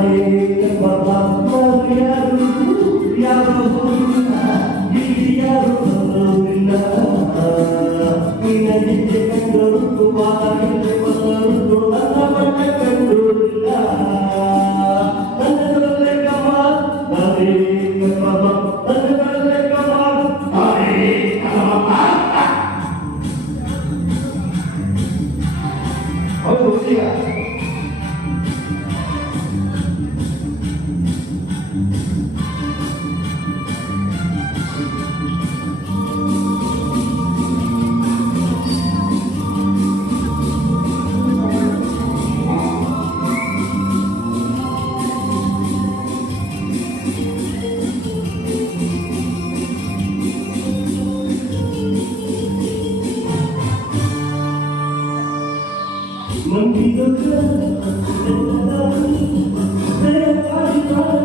Hare Monday, the club, and the night, and the night.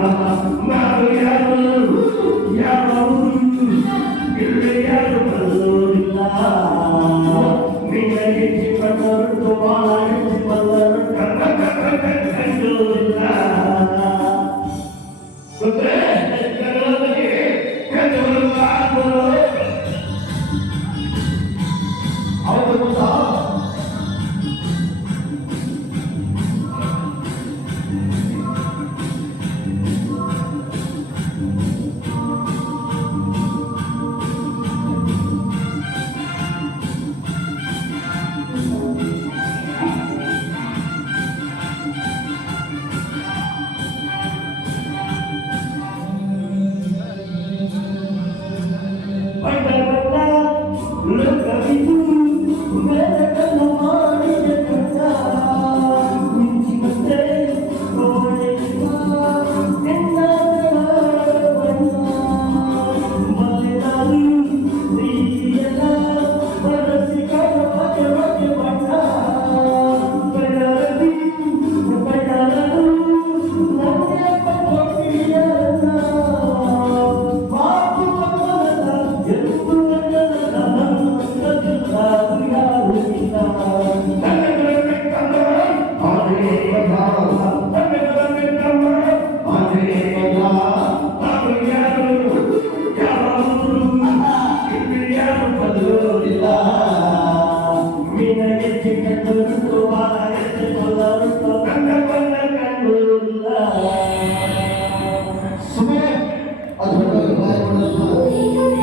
Maria.